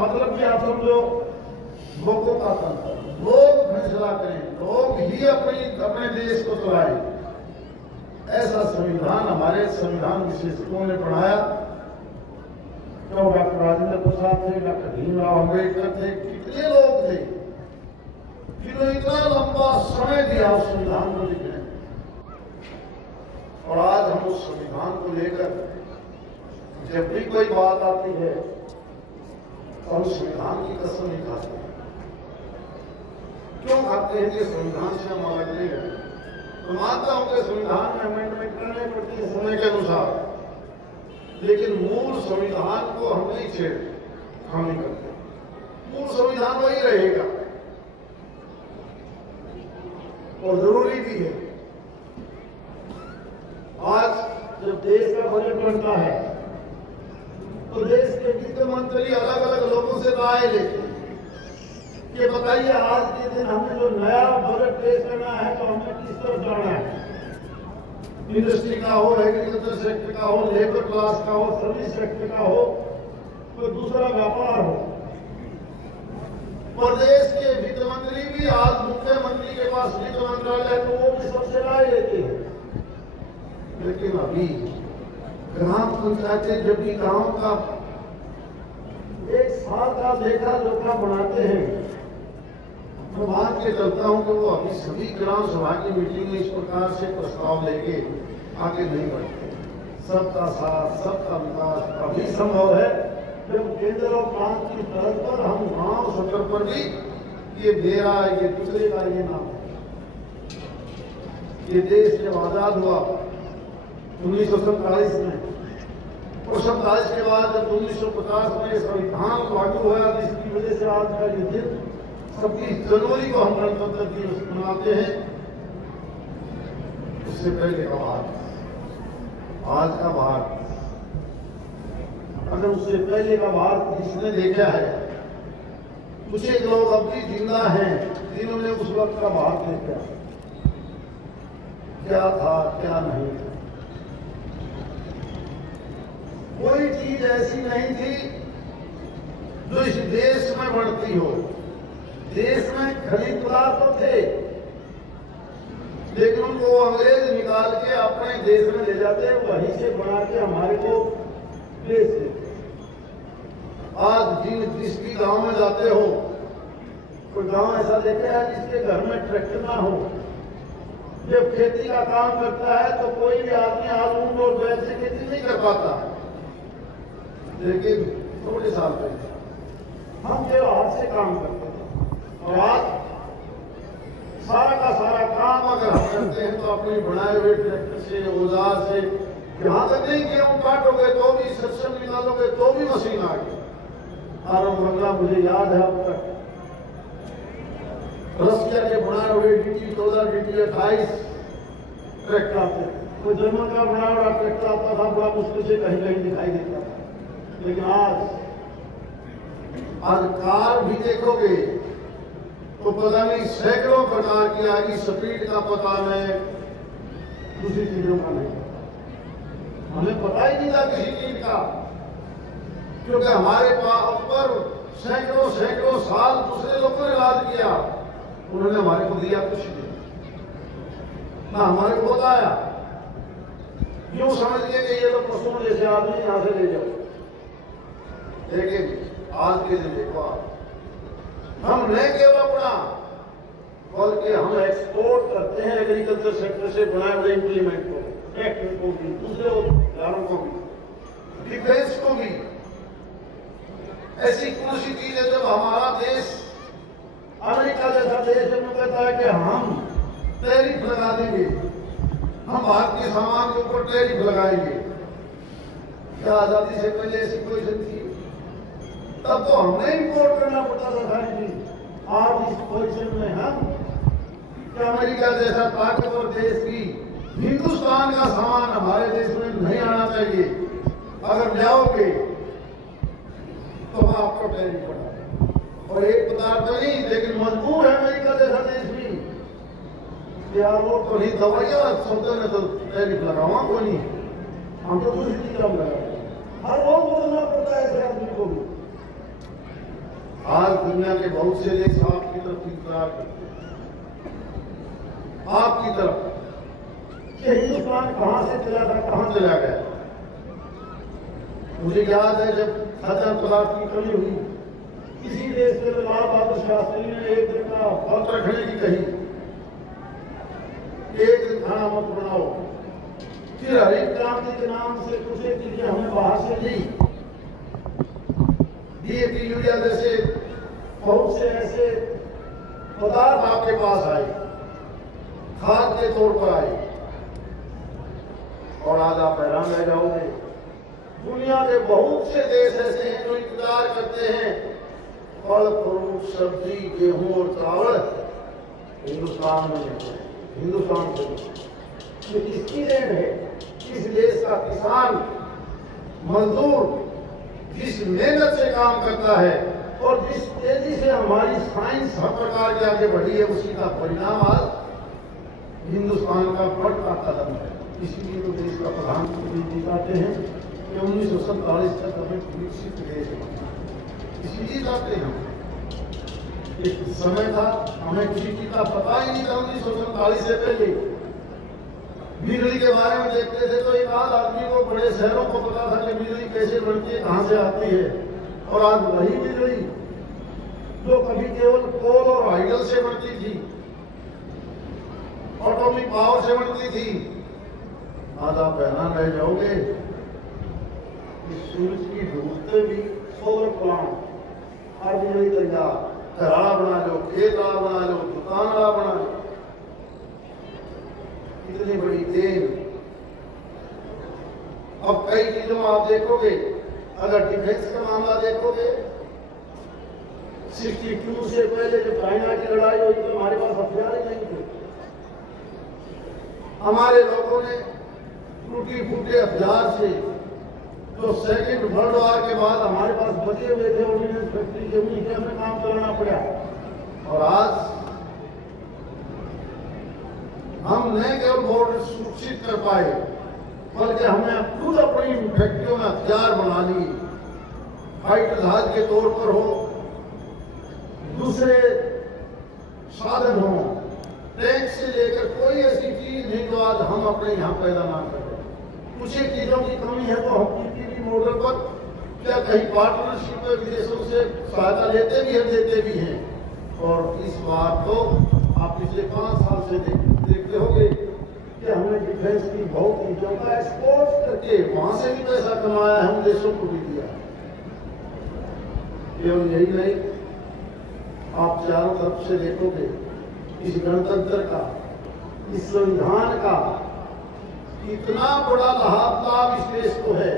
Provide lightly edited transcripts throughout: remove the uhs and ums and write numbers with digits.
मतलब कि आप समझो लोगों का तंत्र, लोग फैसला करें, लोग ही अपने देश को चलाएं। ऐसा संविधान हमारे संविधान विशेषज्ञों ने पढ़ाया। तो डॉक्टर राजेंद्र प्रसाद थे, डॉक्टर भीमराव अम्बेडकर थे, कितने लोग थे जिन्होंने इतना लंबा समय दिया उस संविधान को लिखने। और आज हम उस संविधान को लेकर जब भी कोई बात आती है तो हम संविधान की कसम नहीं खाते। क्यों खाते हैं कि संविधान से हम अलग नहीं है। तो मानता हूं कि संविधान में अमेंडमेंट करने पड़ती है समय के अनुसार, लेकिन मूल संविधान को हम नहीं छेड़ते, हम नहीं करते। मूल संविधान वही रहेगा और जरूरी भी है। आज जब देश का बजट बनता है तो देश के वित्त मंत्री अलग अलग लोगों से राय लेते हैं कि बताइए आज के दिन हमें जो नया बजट पेश करना है तो हमें किस तरफ जाना है। इंडस्ट्री का हो, एग्रीकल्चर सेक्टर का हो, लेबर क्लास का हो, सर्विस सेक्टर का हो, कोई दूसरा व्यापार हो। प्रदेश के वित्त मंत्री भी आज मुख्यमंत्री के पास वित्त मंत्रालय है तो वो भी सबसे राय लेते हैं। लेकिन अभी ग्राम पंचायतें जब भी गांव का एक साल का लेखा जोखा बनाते हैं, मैं मान के चलता हूं कि वो अभी सभी ग्राम सभा की मीटिंग में इस प्रकार से प्रस्ताव लेके आगे नहीं बढ़ते। सबका साथ, सबका विकास अभी संभव है जब केंद्र और प्रांत की तरफ पर हम गांव स्तर पर भी ये मेरा, ये दूसरे का ये नाम है। ये देश जब आजाद हुआ 1947 में, और 47 के बाद जब 1950 में संविधान लागू हुआ, जिसकी वजह से आज का ये दिन 26 जनवरी को हम गणतंत्र दिवस मनाते हैं, उससे पहले का भारत, आज का भारत, अगर उससे पहले का भारत जिसने देखा है, कुछ एक लोग अब भी जिंदा हैं जिन्होंने उस वक्त का भारत देखा, क्या था क्या नहीं था। कोई चीज ऐसी नहीं थी जो इस देश में बढ़ती हो। देश में खनिज पदार्थ तो थे, लेकिन उनको अंग्रेज निकाल के अपने देश में ले जाते, वहीं से बना के हमारे को बेच देते। आज जिस भी गांव में जाते हो, कोई गांव ऐसा देखा है जिसके घर में ट्रैक्टर ना हो। जब खेती का काम करता है तो कोई भी आदमी आज ऊंट और बैल से खेती नहीं कर पाता, लेकिन थोड़े साल पहले हम जो हाथ से काम करते थे, और आज सारा का सारा काम अगर हम करते हैं तो अपने बनाए हुए ट्रैक्टर से, औजार से, यहां तक नहीं गेहूं काटोगे तो भी, सरसों निकालोगे तो भी मशीन आ गई। आरम बंगला मुझे याद है अब तक, रसिया के बनाए हुए DT 14, DT 28 ट्रैक्टर आते, तो जर्मन का बनाया हुआ ट्रैक्टर आता था, बड़ा मुश्किल से कहीं कहीं दिखाई देता था। लेकिन आज कार भी देखोगे तो पता नहीं सैकड़ों प्रकार की आ गई, स्पीड का पता नहीं, दूसरी चीजों का नहीं, हमें पता ही नहीं था किसी चीज का, क्योंकि हमारे पास पर सैकड़ों सैकड़ों साल दूसरे लोगों ने राज किया, उन्होंने हमारे को दिया कुछ नहीं, ना हमारे को बताया। यूं समझ के कि ये तो पशुओं जैसे आदमी यहां से ले जाओ। लेकिन आज के दिन देखो, हम न केवल अपना बल्कि हम एक्सपोर्ट करते हैं एग्रीकल्चर सेक्टर से बनाए हुए इंप्लीमेंट को, ट्रैक्टर को भी, दूसरे औजारों को भी, डिफेंस को भी। ऐसी कौन सी चीज है जब हमारा देश, अमेरिका जैसा देश जब कहता है कि हम टैरिफ लगा देंगे, हम भारतीय सामान के ऊपर टैरिफ लगाएंगे, क्या आजादी से पहले ऐसी कोई थी? तब तो हमें इंपोर्ट करना पड़ता था सारी चीज। आज इस पोजिशन में हम, क्या अमेरिका जैसा ताकतवर देश की हिंदुस्तान का सामान हमारे देश में नहीं आना चाहिए, अगर जाओगे तो आपको टैरिफ पड़ा। और एक पदार्थ नहीं, लेकिन मजबूर है अमेरिका जैसा देश भी, यार वो तो नहीं, दवाइयां शब्दों में तो टैरिफ लगाऊंगा कोई नहीं, हम तो दूसरी चीज हम लगाए। हर रोज बदलना पड़ता है ऐसे आदमी को भी। आज दुनिया के बहुत से देश आपकी तरफ इंतजार करते हैं, आपकी तरफ कि हिंदुस्तान कहां से चला था, कहां चला गया। मुझे याद है जब खाद्यान्न पदार्थ की कमी हुई, किसी देश के लाल बहादुर शास्त्री ने एक दिन का व्रत रखने की कही, एक दिन खाना मत बनाओ। फिर हरित क्रांति के नाम से कुछ एक चीजें हमने बाहर से ली, डीएपी यूरिया जैसे बहुत से ऐसे पदार्थ आपके पास आए, खाद के तौर पर आए, और आज आप हैरान रह जाओगे। दुनिया के बहुत से देश ऐसे हैं जो इंतजार करते हैं फल फ्रूट सब्जी गेहूं और चावल हिंदुस्तान में मिलते हैं, हिंदुस्तान से। ये किसकी देन है? इस देश का किसान मजदूर जिस मेहनत से काम करता है और जिस तेजी से हमारी साइंस हर प्रकार के आगे बढ़ी है, उसी का परिणाम आज हिंदुस्तान का बढ़ता कदम है। इसलिए तो देश का प्रधानमंत्री जी चाहते हैं कि 1947 तक हमें विकसित देश बनना, इसलिए चाहते हैं हम। एक समय था हमें किसी चीज का पता ही नहीं था, 1947 से पहले बिजली के बारे में देखते थे तो एक आध आदमी को बड़े शहरों को पता था कि बिजली कैसे बनती है, कहां से आती है। और आज वही बिजली जो कभी केवल कोल और हाइडल से बनती थी, एटॉमिक पावर से बनती थी, आज आप हैरान रह जाओगे कि सूरज की डूबते भी सोलर प्लांट और बिजली तैयार, घरा बना लो, खेत बना लो, दुकान बना लो। इतनी बड़ी देन। अब कई चीजों में आप देखोगे, अगर डिफेंस का मामला देखोगे, 62 से पहले जब चाइना की लड़ाई हुई तो हमारे पास हथियार ही नहीं थे। हमारे लोगों ने टूटी फूटे हथियार से जो सेकेंड वर्ल्ड वॉर के बाद हमारे पास बचे हुए थे ऑर्डिनेंस फैक्ट्री के, उन्हीं से हमें काम करना पड़ा। और आज हम न केवल बॉर्डर सुरक्षित कर पाए, बल्कि हमने खुद अपनी फैक्ट्रियों में हथियार बना लिए, फाइटर जहाज के तौर पर हो, दूसरे साधन हो, टैंक से लेकर कोई ऐसी चीज नहीं जो आज हम अपने यहाँ पैदा ना करें। कुछ एक चीजों की कमी है तो हम पीपीपी मॉडल पर क्या कहीं पार्टनरशिप में विदेशों से सहायता लेते भी हैं, देते भी हैं। और इस बार तो आप पिछले 5 साल से देखते होंगे कि हमने डिफेंस की बहुत चीजों का एक्सपोर्ट करके वहां से भी पैसा कमाया है, हम देशों को भी दिया। केवल यही नहीं, आप चारों तरफ से देखोगे इस गणतंत्र का, इस संविधान का इतना बड़ा लाभ इस देश को है।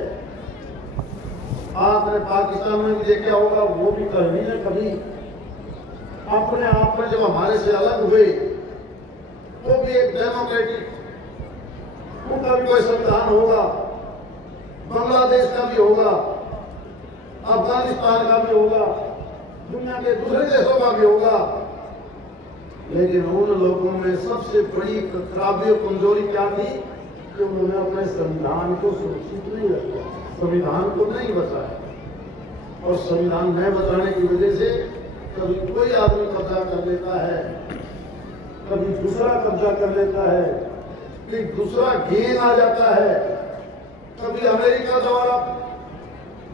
आपने पाकिस्तान में भी देखा होगा, वो भी कभी न कभी अपने आप में जब हमारे से अलग हुए, वो भी एक डेमोक्रेटिक, उनका भी कोई संविधान होगा, बांग्लादेश का भी होगा, अफगानिस्तान का भी होगा, दुनिया के दूसरे देशों का भी होगा। लेकिन उन लोगों में सबसे बड़ी खराबी और कमजोरी क्या थी कि उन्होंने अपने संविधान को सुरक्षित नहीं रखा, संविधान को नहीं बचाया। और संविधान न बचाने की वजह से कभी कोई आदमी कब्जा कर लेता है, कभी दूसरा कब्जा कर लेता है, कभी दूसरा गेन आ जाता है, कभी अमेरिका द्वारा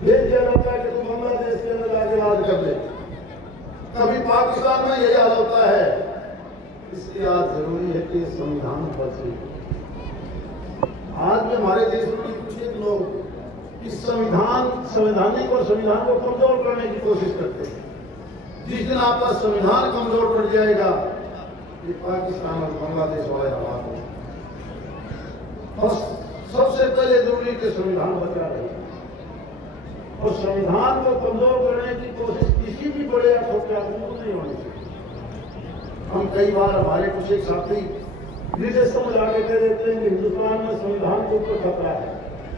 भेज दिया जाता है कि तुम बांग्लादेश के अंदर आगे राज कर ले, कभी पाकिस्तान में यही हाल होता है। इसलिए आज जरूरी है कि संविधान बचे। आज भी हमारे देश में कुछ एक लोग इस संवैधानिक और संविधान को कमजोर करने की कोशिश करते हैं। जिस दिन आपका संविधान कमजोर पड़ जाएगा, ये पाकिस्तान और बांग्लादेश वाले हालात हो। बस सबसे पहले जरूरी कि संविधान बचा रहे, और संविधान को कमजोर करने की कोशिश किसी भी बड़े या छोटे आदमी को नहीं होनी चाहिए। हम कई बार हमारे कुछ एक साथी विदेशों में जाके कह देते हैं कि हिंदुस्तान में संविधान के ऊपर खतरा है।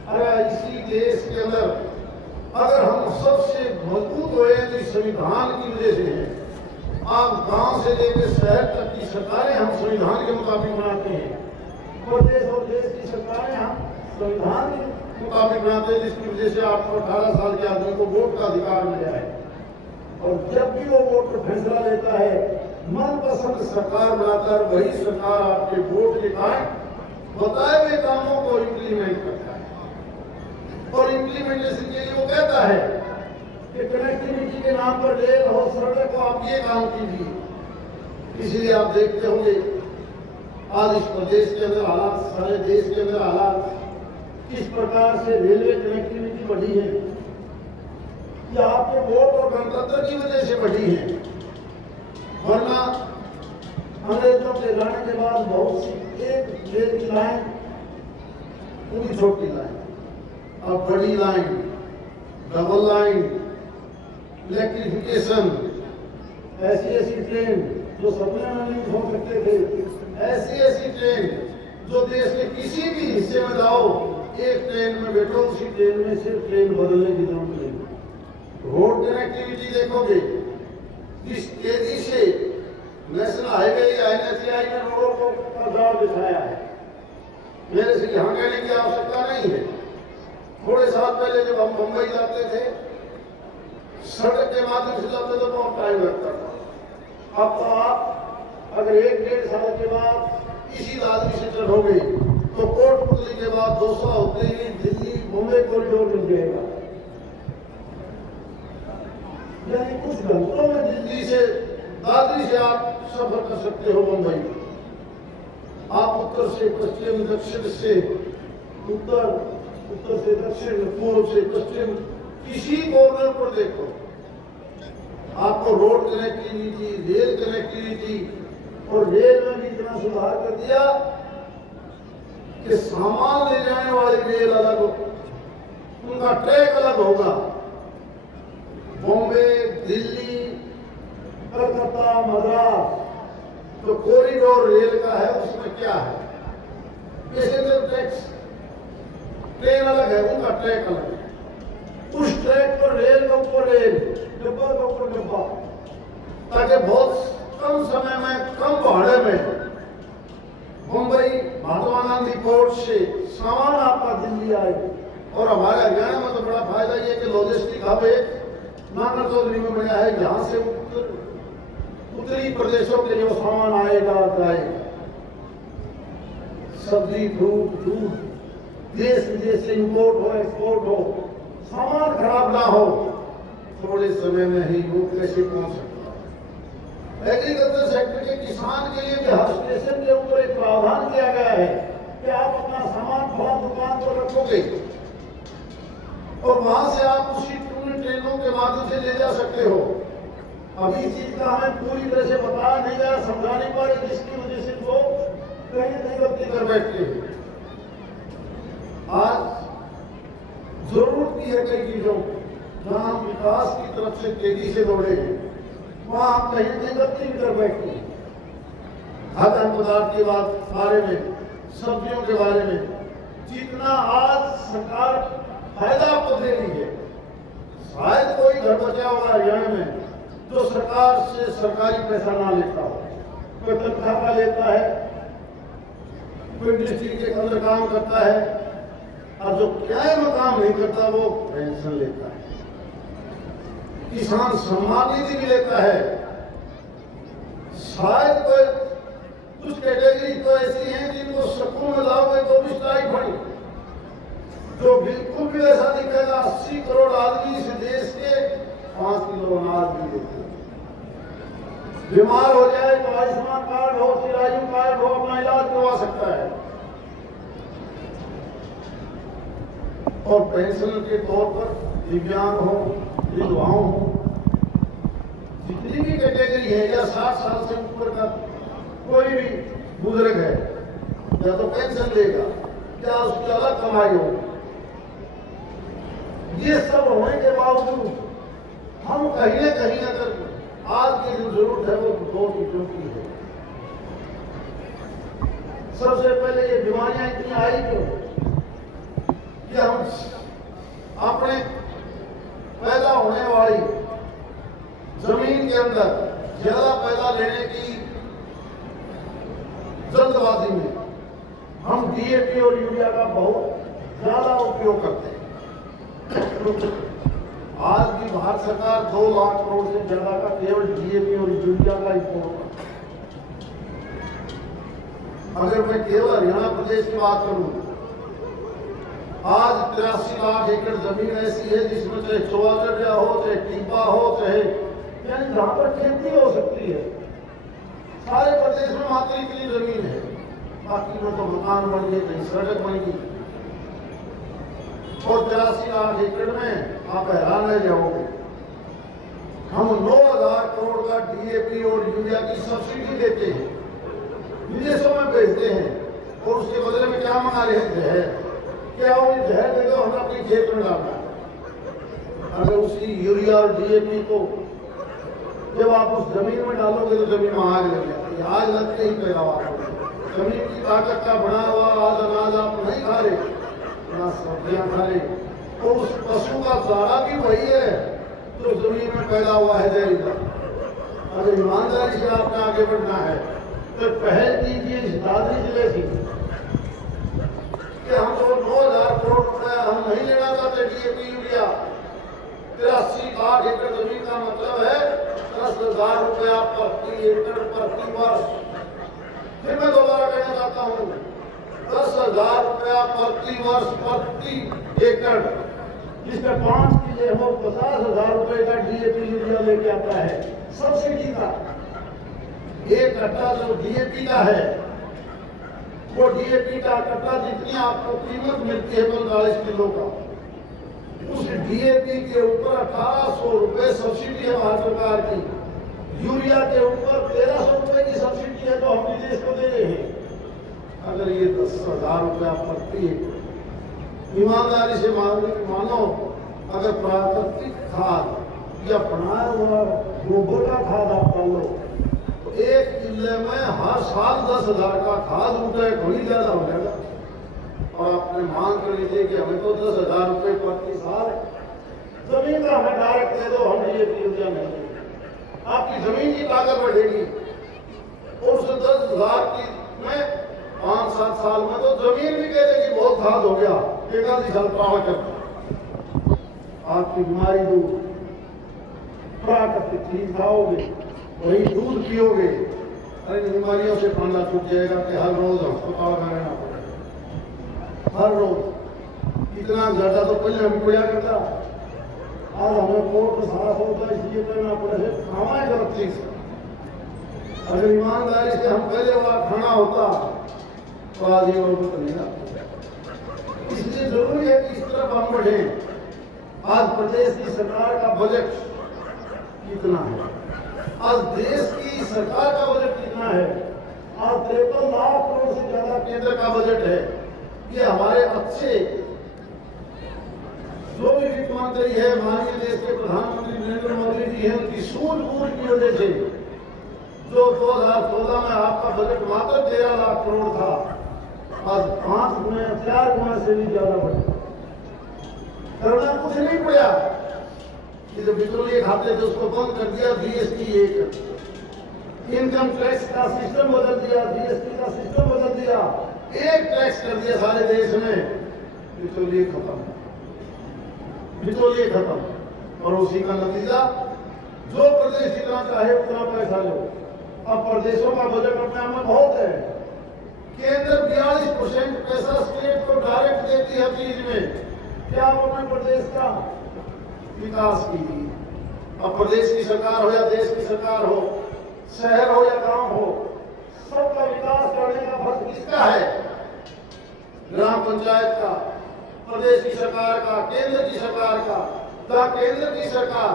अरे इसी देश के अंदर अगर हम सबसे मजबूत हुए तो इस संविधान की वजह से है। आप गांव से लेकर शहर तक की सरकारें हम संविधान के मुताबिक बनाते हैं, प्रदेश और देश की सरकारें हम संविधान के मुताबिक बनाते हैं, जिसकी वजह से आपको 18 साल के आदमी को वोट का अधिकार मिला है। और जब भी वो वोटर फैसला लेता है, मनपसंद सरकार बनाकर वही सरकार आपके वोट के कारण बताए हुए कामों को इम्प्लीमेंट करता है। और इम्प्लीमेंटेशन के लिए वो कहता है कि कनेक्टिविटी के नाम पर रेल हो, सड़क को आप ये काम कीजिए। इसलिए आप देखते होंगे आज इस प्रदेश के अंदर हालात, सारे देश के अंदर हालात किस प्रकार से रेलवे कनेक्टिविटी बढ़ी है, ये आपके वोट और गणतंत्र की वजह से बढ़ी है। वरना अंग्रेजों के जाने के बाद बहुत सी एक रेल की लाइन, पूरी छोटी लाइन, अब बड़ी लाइन, डबल लाइन, इलेक्ट्रिफिकेशन, ऐसी ट्रेन जो सपने में नहीं हो सकते थे, ऐसी ट्रेन जो देश के किसी भी हिस्से में जाओ, एक ट्रेन में बैठो, उसी ट्रेन में सिर्फ ट्रेन बदलने की जरूरत नहीं। रोड कनेक्टिविटी देखोगे जिस तेजी से नेशनल हाईवे या NHAI ने रोडों को प्रचार दिखाया है, मेरे से यहाँ कहने की आवश्यकता नहीं है। थोड़े साल पहले जब हम मुंबई जाते थे, सड़क के माध्यम से जाते तो बहुत टाइम लगता था। अब तो आप अगर 1-1.5 साल के बाद इसी दादरी से चढ़ोगे तो कोटपुतली के बाद 200 होते ही दिल्ली मुंबई कॉरिडोर मिल जाएगा। यानी कुछ घंटों में दिल्ली से, दादरी से आप सफर कर सकते हो मुंबई। आप उत्तर से पश्चिम, दक्षिण से उत्तर, उत्तर से दक्षिण, पूर्व से पश्चिम, किसी कॉर्नर पर देखो आपको रोड कनेक्टिविटी, रेल कनेक्टिविटी, और रेल में भी इतना सुधार कर दिया कि सामान ले जाने वाली रेल अलग हो, उनका ट्रैक अलग होगा। बॉम्बे, दिल्ली, कलकत्ता, मद्रास, तो कॉरिडोर रेल का है, उसमें क्या है, पैसेंजर टैक्स, ट्रेन अलग है, उनका ट्रैक अलग है। उस ट्रैक पर रेल के ऊपर रेल, डिब्बा के ऊपर डिब्बा, ताकि बहुत कम समय में, कम भाड़े में मुंबई महात्मा गांधी पोर्ट से सामान आपका दिल्ली आए। और हमारे हरियाणा में तो बड़ा फायदा ये कि लॉजिस्टिक हब एक नाना चौधरी में बना है, जहां से उत्तरी प्रदेशों के लिए वो सामान आएगा जाएगा। सब्जी, फ्रूट, दूध, देश विदेश से इम्पोर्ट हो, एक्सपोर्ट हो, सामान खराब ना हो, थोड़े समय में ही वो कैसे पहुंच सकता है। एग्रीकल्चर सेक्टर के किसान के लिए भी हर स्टेशन के ऊपर एक प्रावधान किया गया है कि आप अपना सामान फला दुकान पर रखोगे और वहां से आप उसी ट्रेनों के माध्यम से ले जा सकते हो। अभी इस चीज का हमें पूरी तरह से बताया नहीं गया, समझा नहीं पा रहे, जिसकी वजह से लोग कहीं न कहीं गलती कर बैठते हैं। आज जरूरत भी है कई चीजों, जहां हम विकास की तरफ से तेजी से दौड़े हैं, वहां आप कहीं न कहीं गलती भी कर बैठते हैं। खाद्य पदार्थ के बारे में, सब्जियों के बारे में जितना आज सरकार फायदा आपको दे रही है, शायद कोई घर बचा होगा हरियाणा में जो सरकार से सरकारी पैसा ना लेता हो। कोई तनख्वाह का लेता है, कोई डिस्ट्रिक्ट के अंदर काम करता है, और जो किराए में काम नहीं करता वो पेंशन लेता है। किसान सम्मान निधि भी लेता है। शायद कोई कुछ कैटेगरी तो ऐसी हैं जिनको स्कूल में लाओगे तो भी स्ट्राइक पड़ी, जो बिल्कुल भी ऐसा दिखेगा 80 करोड़ आदमी इस देश के 5 किलो अनाज भी देते। बीमार हो जाए तो आयुष्मान कार्ड हो, चिरायु कार्ड हो, अपना इलाज करवा सकता है। और पेंशन के तौर पर दिव्यांग हो, विधवाओं हो, जितनी भी कैटेगरी है, या 60 साल से ऊपर का कोई भी बुजुर्ग है, या तो पेंशन लेगा या उसकी अलग कमाई हो। ये सब होने के बावजूद हम कहीं न कहीं अगर आज की जो जरूरत है वो 2 चीजों की है। सबसे पहले ये बीमारियां इतनी आई क्यों कि हम अपने पैदा होने वाली जमीन के अंदर ज्यादा पैदा लेने की जल्दबाजी में हम DAP और यूरिया का बहुत ज्यादा उपयोग करते हैं। आज की भारत सरकार 2 लाख करोड़ से ज्यादा का केवल डीएपी और यूरिया का इम्पोर्ट। अगर मैं केवल हरियाणा प्रदेश की बात करूं, आज 83 लाख एकड़ जमीन ऐसी है जिसमें चाहे चौचड़िया हो, चाहे टीपा हो, चाहे यानी जहां पर खेती हो सकती है। सारे प्रदेश में मात्र इतनी जमीन है, बाकी में तो मकान बन गए, कहीं सड़क बन गई। और 83 लाख एकड़ में आप हैरान रह जाओगे। हम 9,000 करोड़ का डीएपी और यूरिया की सब्सिडी देते हैं, विदेशों में भेजते हैं, और उसके बदले में क्या मंगा रहे थे? क्या उन्हें जहर देकर हमने अपने खेत में डालना। अगर उसी यूरिया और डीएपी को जब आप उस जमीन में डालोगे तो जमीन में आग लग जाती है। आग लगते ही पैदावार होगी। जमीन की ताकत का बना हुआ आज अनाज आप नहीं खा रहे, ना सब्जियां खा रहे, तो उस पशु का चारा भी वही है जो जमीन में पैदा हुआ है जहरीला। अगर ईमानदारी से आपने आगे बढ़ना है तो पहल कीजिए इस दादरी जिले की कि हम तो 9,000 करोड़ रुपया हम नहीं लेना चाहते डीएपी यूरिया। 83 लाख एकड़ जमीन का मतलब है 10,000 रुपया प्रति एकड़ प्रति वर्ष। फिर मैं दोबारा कहना चाहता हूँ, 10,000 रुपया प्रति वर्ष प्रति एकड़, जिसमें 5 किले हो 50,000 रुपए का डीएपी यूरिया लेके आता है सब्सिडी का। एक कट्टा जो डीएपी का है, वो डीएपी का कट्टा जितनी आपको कीमत मिलती है 45 किलो का, उस डीएपी के ऊपर 1,800 रुपए सब्सिडी है भारत सरकार की। यूरिया के ऊपर 1,300 रुपए की सब्सिडी है जो हम विदेश को दे रहे हैं। अगर ये 10,000 रुपया प्रति एकड़ ईमानदारी से मानो, अगर प्राकृतिक खाद या बनाया हुआ गोबर का खाद आप डालो तो 1 किले में हर साल 10,000 का खाद उठे, थोड़ी ज्यादा हो जाएगा। और आपने मांग कर लीजिए कि हमें तो 10,000 रुपए प्रति साल जमीन का हमें डायरेक्ट दे दो, हम डीएपी यूरिया नहीं देंगे। आपकी जमीन की ताकत बढ़ेगी और उस 10,000 की में 5-7 साल में तो जमीन भी कह देगी बहुत खाद हो गया, 1 साल पावर करता। आपकी बीमारी दूर, प्राकृतिक चीज खाओगे, वही दूध पियोगे, अरे बीमारियों से पाला छूट जाएगा कि हर रोज अस्पताल में रहना पड़ेगा। हर रोज इतना ज्यादा तो पहले हम पड़ा करता, आज हमें कोर्ट साफ होता इसलिए करना पड़े खाना गलती से। अगर ईमानदारी से हम पहले वाला खाना होता तो आज ये नौबत नहीं आती। इसलिए जरूरी है कि इस तरफ हम बढ़े। आज प्रदेश की सरकार का बजट कितना है? आज देश की सरकार का बजट कितना है? आज 53 लाख करोड़ से ज्यादा केंद्र का बजट है। ये हमारे अच्छे जो भी वित्त मंत्री है, माननीय देश के प्रधानमंत्री नरेंद्र मोदी जी हैं, उनकी सूझबूझ की वजह से जो 2014 में आपका बजट मात्र 13 लाख करोड़ था, आज 5 गुना 4 गुना से भी ज्यादा बढ़ा। करना कुछ नहीं पड़ा। ये जो पेट्रोलियम खाते थे उसको बंद कर दिया, जीएसटी एक, इनकम टैक्स का सिस्टम बदल दिया, जीएसटी का सिस्टम बदल दिया, एक टैक्स कर दिया सारे देश में। पेट्रोलियम खत्म, पेट्रोलियम खत्म। और उसी का नतीजा जो प्रदेश जितना चाहे उतना पैसा लो। अब प्रदेशों का बजट अपने आप में बहुत है। केंद्र 42% पैसा स्टेट को डायरेक्ट देती है चीज में। क्या आप अपने प्रदेश का विकास कीजिए। अब प्रदेश की सरकार हो या देश की सरकार हो, शहर हो या गांव हो, सबका विकास करने का फर्ज किसका है? ग्राम पंचायत का, प्रदेश की सरकार का, केंद्र की सरकार का। जहां केंद्र की सरकार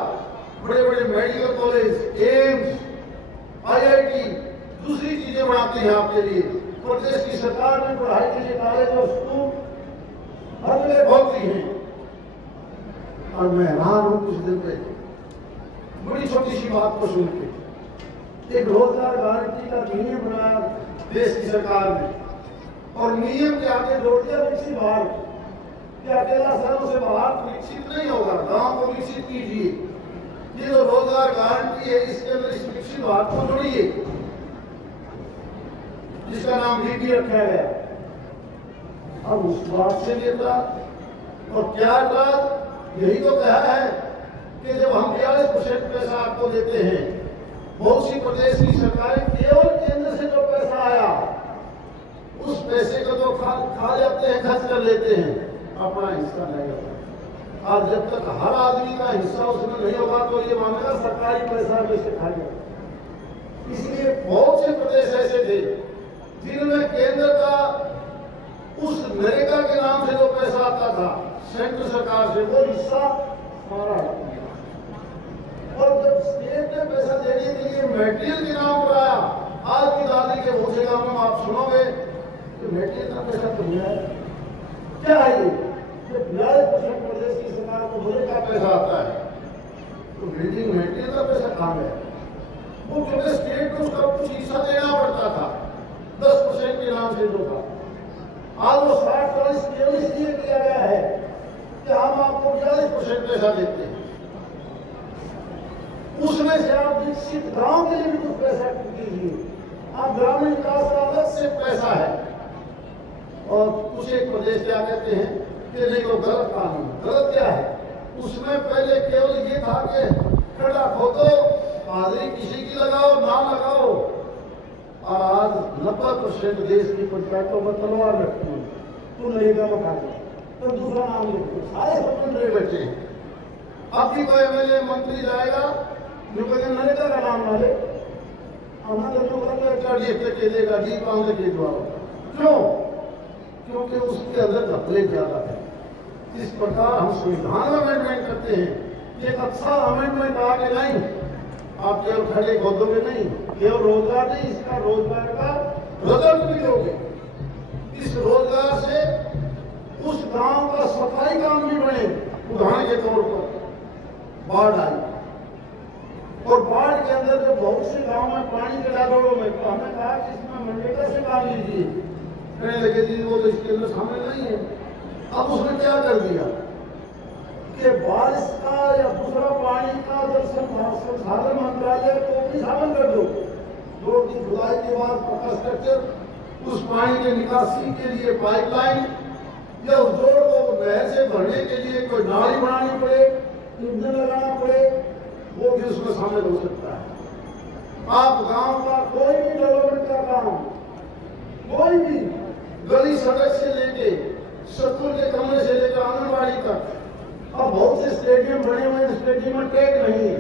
बड़े बड़े मेडिकल कॉलेज, एम्स, आईआईटी, दूसरी चीजें बनाती है आपके लिए, प्रदेश की सरकार में पढ़ाई के लिए कॉलेज और स्कूल हर जगह खोलती है। और मैं हैरान हूं कुछ दिन पहले बड़ी छोटी सी बात को सुन के, एक रोजगार गारंटी का नियम बनाया देश की सरकार ने, और नियम के आगे जोड़ दिया विकसित भारत। कि अकेला शहरों से भारत विकसित नहीं होगा, गांव को विकसित कीजिए। ये जो रोजगार गारंटी है इसके अंदर इस विकसित भारत को जोड़िए, जिसका नाम बीपी रखा गया। अब उस बात से लेता और क्या राज यही तो कहा है कि जब हम 42% पैसा आपको देते हैं, बहुत सी प्रदेश की सरकारें केवल केंद्र से जो पैसा आया उस पैसे को तो खा जाते हैं, खर्च कर लेते हैं, अपना हिस्सा नहीं होता। और जब तक हर आदमी का हिस्सा उसमें नहीं होगा तो ये मानेगा सरकारी पैसा में से खा गया। इसलिए बहुत से प्रदेश ऐसे थे जिनमें केंद्र का उस नरेगा के नाम से जो पैसा आता था सेंट्रल सरकार से, वो हिस्सा हमारा। और जब स्टेट ने पैसा देने के लिए मेटेरियल के नाम पर आया, आज की दादी के भूसे गांव में आप सुनोगे कि मेटेरियल का पैसा तो मिला है। क्या है ये? 42% प्रदेश की सरकार को भूले का पैसा आता है, तो बिल्डिंग मेटेरियल का पैसा कहाँ गया? वो क्योंकि स्टेट को उसका कुछ हिस्सा देना पड़ता था, 10% के नाम से जो था। आज वो 60-40 इसलिए किया गया है कि हम आपको 42% पैसा देते हैं, उसमें से आप विकसित गांव के लिए भी कुछ पैसा दीजिए। आप ग्रामीण विकास का अलग से पैसा है। और कुछ एक प्रदेश क्या कहते हैं कि नहीं, वो गलत कानून। गलत क्या है? उसमें पहले केवल ये था कि खड़ा खोदो, हाजिरी किसी की लगाओ ना लगाओ, और आज 90% देश की पंचायतों में तलवार रखती है, तू नरेगा में खा गया तो दूसरा नाम लिखते, सारे स्वतंत्र बच्चे। अब भी कोई एमएलए मंत्री जाएगा जो कहते नरेगा का नाम ना ले, देगा जी 5 के द्वारा। क्यों? क्योंकि उसके अंदर घपले ज्यादा है। इस प्रकार हम संविधान में अमेंडमेंट करते हैं, एक अच्छा अमेंडमेंट आगे नहीं, आप केवल खड़े खोदोगे नहीं, केवल रोजगार नहीं, इसका रोजगार का रिजल्ट भी दोगे। इस रोजगार से उस गांव का सफाई काम भी बने। उदाहरण के तौर पर बाढ़ आई, और बाढ़ के अंदर जब बहुत से गांव में पानी के डालों में, तो हमने कहा कि इसमें मनरेगा से काम लीजिए। कहने लगे जी वो तो इसके अंदर शामिल नहीं है। अब उसने क्या कर दिया कि बारिश का या दूसरा पानी का जल संसाधन मंत्रालय को भी शामिल कर दो। रोड की खुदाई के बाद पक्का स्ट्रक्चर, उस पानी के निकासी के लिए पाइपलाइन, या उस जोड़ को नहर से भरने के लिए कोई नाली बनानी पड़े, इंजन लगाना पड़े, वो भी उसमें शामिल हो सकता है। आप गांव का कोई भी डेवलपमेंट का काम, कोई भी गली सड़क से लेके स्कूल के कमरे से लेकर आंगनबाड़ी तक, अब बहुत से स्टेडियम बने हुए हैं, स्टेडियम में ट्रैक नहीं है।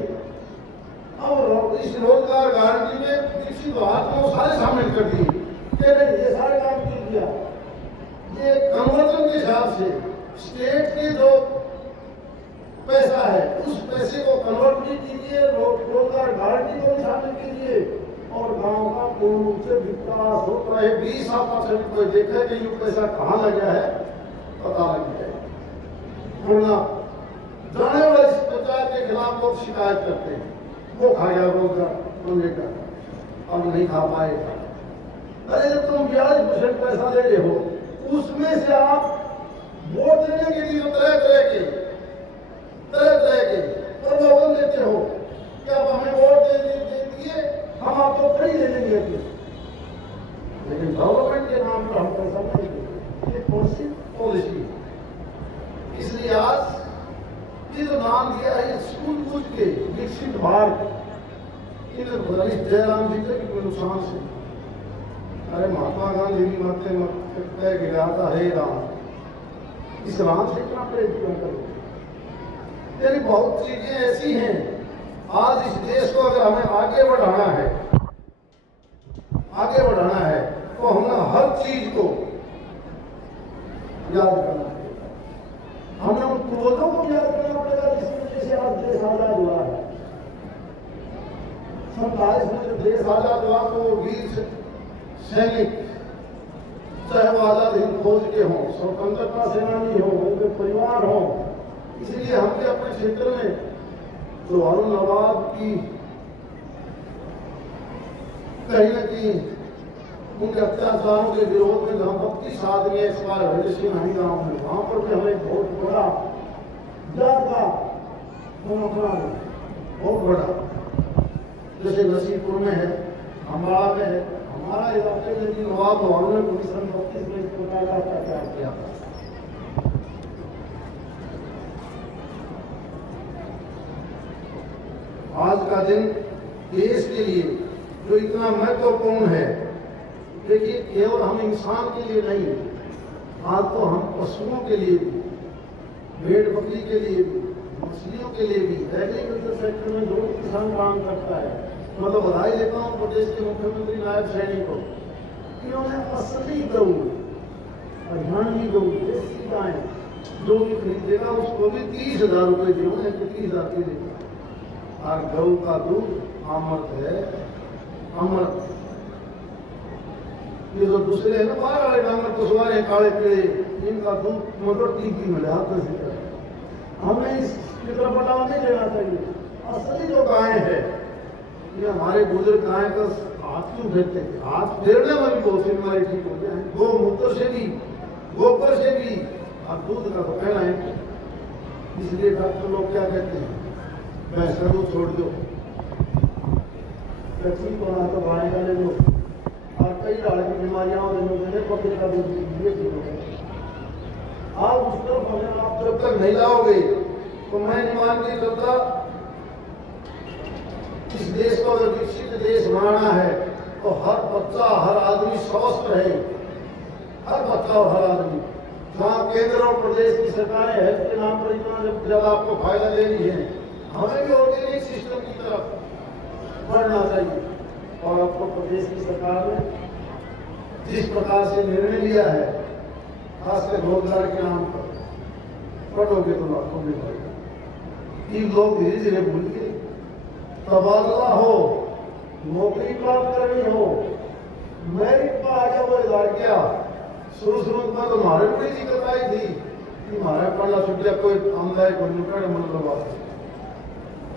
अब इस रोजगार गारंटी में विकसित भारत को सारे शामिल कर दिए, ये सारे काम किया गया। ये कन्वर्जन के हिसाब से स्टेट के जो पैसा है उस पैसे को कन्वर्ट भी कीजिए, रोजगार गारंटी को भी शामिल कीजिए, और गांव का पूर्ण रूप से विकास होता है। 20 साल से कोई देखा कि ये पैसा कहाँ लगा है पता लग जाए। जाने वाले इस पंचायत के खिलाफ लोग शिकायत करते हैं, वो खा गया रोजगार मनरेगा, अब नहीं खा पाएगा। अरे जब तुम 42% पैसा ले रहे हो, उसमें से आप वोट देने के लिए तरह तरह के प्रलोभन देते हो कि अब हमें वोट दे दिए, हम आपको फ्री दे देंगे। लेकिन डेवलपमेंट के नाम पर हम पैसा नहीं देंगे, ये पॉलिसी। इसलिए आज ये जो नाम दिया है स्कूल कूद के विकसित भारत, जयराम जी के कोई नुकसान से, अरे महात्मा गांधी भी माते कह के गया था, हे राम, इस राम से इतना प्रेरित करो। यानी बहुत चीजें ऐसी हैं, आज इस देश को अगर हमें आगे बढ़ाना है तो हमें हर चीज को याद करना पड़ेगा। हमें उन पूर्वजों को याद करना पड़ेगा जिसकी वजह से आज देश आजाद हुआ है। 47 में जब देश आजाद हुआ तो वीर सैनिक, चाहे वो आजाद हिंद फौज के हों, स्वतंत्रता सेनानी हो, उनके परिवार हो, इसलिए हमने अपने क्षेत्र में जो अरुण नवाब की कहीं न कहीं उनके अत्याचारों के विरोध में जहाँ 32 आदमी इस बार हृदय सिंह गांव में, वहां पर भी हमें बहुत बड़ा ज्यादा बहुत बड़ा, जैसे नसीबपुर में है, अम्बाड़ा में है, हमारा इलाके में भी नवाब भवन ने 1932 में इस प्रकार का अत्याचार किया था। आज का दिन देश के लिए जो इतना महत्वपूर्ण है, देखिए केवल हम इंसान के लिए नहीं, आज तो हम पशुओं के लिए भी, भेड़ बकरी के लिए भी, मछलियों के लिए भी एग्रीकल्चर सेक्टर में जो किसान काम करता है, मतलब बधाई देता हूँ प्रदेश के मुख्यमंत्री नायब सैनी को, इन्होंने असली गऊ, हरियाणवी गऊ, देसी गाय जो भी खरीदेगा उसको भी 30,000 रुपये दिए, 30,000 के देगा। और गऊ का दूध अमृत है, अमृत। ये जो दूसरे है ना बाहर वाले डांगर कुशवारे काले पीले, इनका दूध मतलब टीकी में हाथ से, हमें इसकी तरफ बढ़ावा नहीं देना चाहिए। असली जो गाय है, ये हमारे बुजुर्ग गाय का हाथ क्यों फेरते थे, हाथ फेरने में भी बहुत सी बीमारी ठीक हो जाए, गोमूत्र से भी, गोबर से भी, और दूध का तो कहना है। इसलिए डॉक्टर लोग क्या कहते हैं, भैंस का दूध छोड़ दो, ठीक होना तो गाय का ले लो, और कई तरह की बीमारियां होने बकरी का दूध ये ठीक हो गया। आप उस तरफ अगर आप जब तक नहीं लाओगे तो मैं नहीं मान नहीं करता। इस देश को अगर विकसित देश बनाना है तो हर बच्चा, हर आदमी स्वस्थ रहे, हर बच्चा और हर आदमी। जहाँ केंद्र और प्रदेश की सरकारें हेल्थ के नाम पर इतना ज्यादा आपको फायदा दे रही है, हमें भी ऑर्गेनिक सिस्टम की तरफ बढ़ना चाहिए। और आपको प्रदेश की सरकार ने जिस प्रकार से निर्णय लिया है, खासकर रोजगार के नाम पर, पढ़ोगे तो आपको भी पड़ेगा कि लोग धीरे धीरे भूल गए। तबादला हो, नौकरी प्राप्त करनी हो, मेरिट पर आ गया वो लड़किया, शुरू में तो हमारे बड़ी दिक्कत आई थी कि हमारा पढ़ना छुट गया, कोई आमदाय को निकले मतलब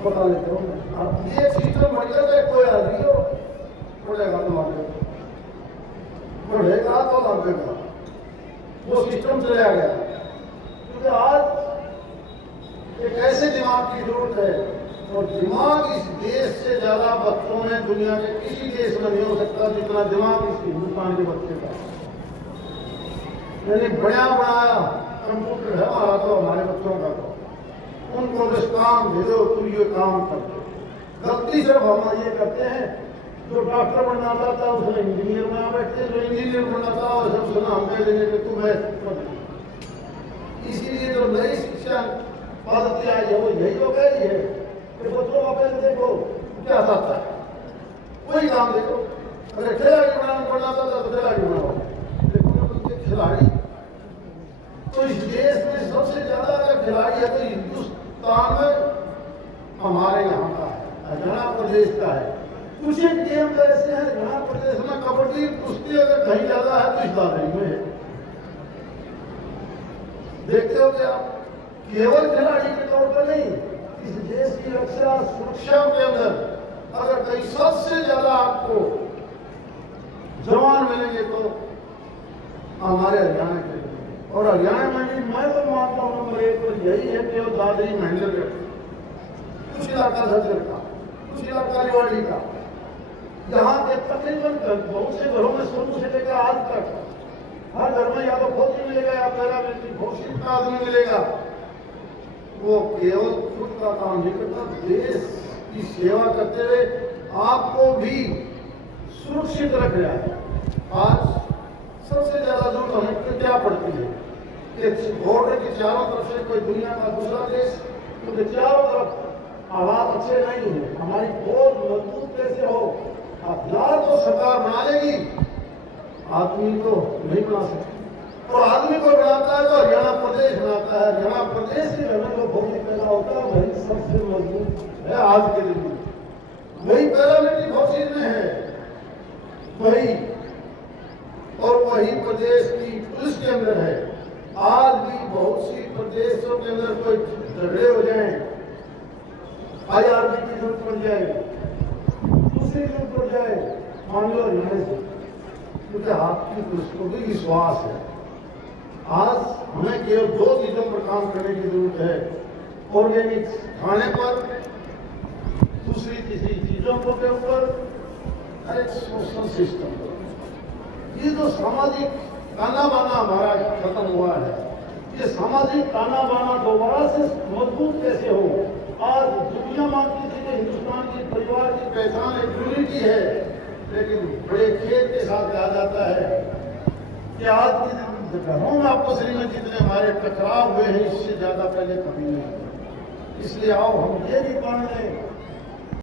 पता लेते हो। अब ये सिस्टम बढ़ गया, कोई आदमी हो पढ़ेगा तो लगेगा, पढ़ेगा तो लगेगा, वो सिस्टम चला गया। क्योंकि आज एक ऐसे दिमाग की जरूरत है, और दिमाग इस देश से ज्यादा बच्चों में दुनिया के किसी देश में नहीं हो सकता जितना दिमाग इस हिंदुस्तान के बच्चे का। मैंने बढ़िया बनाया कंप्यूटर है हमारा, तो हमारे बच्चों का तो उनको बस काम दे दो, तुम ये काम कर दो। गलती सिर्फ हम ये करते हैं, जो डॉक्टर बनना चाहता है उसने इंजीनियर बना बैठते, जो इंजीनियर बनना चाहता है सब सुना हम कह देंगे कि तुम है। इसीलिए जो नई शिक्षा पद्धति आई है वो यही तो कह रही है कि बच्चों को पहले देखो क्या चाहता है, कोई काम देखो। अगर खिलाड़ी बनना चाहता है तो खिलाड़ी बनाओ, देखो खिलाड़ी तो इस देश में सबसे ज्यादा अगर खिलाड़ी है तो हिंदुस्तान में हमारे यहाँ का है, हरियाणा प्रदेश का है। कुछ एक गेम ऐसे हैं हरियाणा प्रदेश में, कबड्डी कुश्ती अगर कहीं ज्यादा है तो इस दादरी में है। देखते हो क्या, केवल खिलाड़ी के तौर पर नहीं, इस देश की रक्षा सुरक्षा के अंदर अगर कहीं सबसे ज्यादा आपको जवान मिलेंगे तो हमारे हरियाणा के। और हरियाणा में भी मैं तो मानता हूँ नंबर 1 तो यही है कि वो दादरी महेंद्रगढ़, कुछ इलाका झज्जर का, कुछ इलाका रेवाड़ी का, यहाँ के तकरीबन बहुत से घरों में शुरू से लेकर आज तक हर घर में या तो फौजी मिलेगा या पैरामिलिट्री घोषित का आदमी मिलेगा। वो केवल खुद का काम नहीं करता, देश की सेवा करते हुए आपको भी सुरक्षित रख रहा है। आज सबसे ज्यादा जरूरत हमें क्या पड़ती है कि बॉर्डर के चारों तरफ से कोई दुनिया का दूसरा देश, तो चारों तरफ हालात अच्छे नहीं है, हमारी फौज मजबूत कैसे हो। हथियार तो सरकार बना लेगी, आदमी को नहीं बना सकती, और आदमी को बनाता है तो हरियाणा प्रदेश बनाता है। हरियाणा प्रदेश के घर में जो फौजी पैदा होता है वही सबसे मजबूत है आज के दिन में, वही पैरामिलिट्री फोर्सेज में है वही, और वही प्रदेश की पुलिस के अंदर है। आज भी बहुत सी प्रदेशों के अंदर कोई झगड़े हो जाए, IRB की जरूरत पड़ जाए, दूसरी जरूरत पड़ जाए, मान लो हरियाणा से, क्योंकि आपकी पुलिस को भी विश्वास है। आज हमें केवल 2 चीजों पर काम करने की जरूरत है, ऑर्गेनिक खाने पर, दूसरी तीसरी चीजों के ऊपर, एक सोशल सिस्टम पर। ये जो सामाजिक ताना बाना हमारा खत्म हुआ है, ये सामाजिक ताना बाना दोबारा से मजबूत कैसे हो। आज दुनिया मानती थी कि हिंदुस्तान हिंदुस्तान की परिवार की पहचान एक यूनिटी है, लेकिन बड़े खेद के साथ कहा जाता है कि आज के घरों में आपस में जितने हमारे टकराव हुए हैं, इससे ज्यादा पहले कभी नहीं। इसलिए आओ हम ये भी मान लें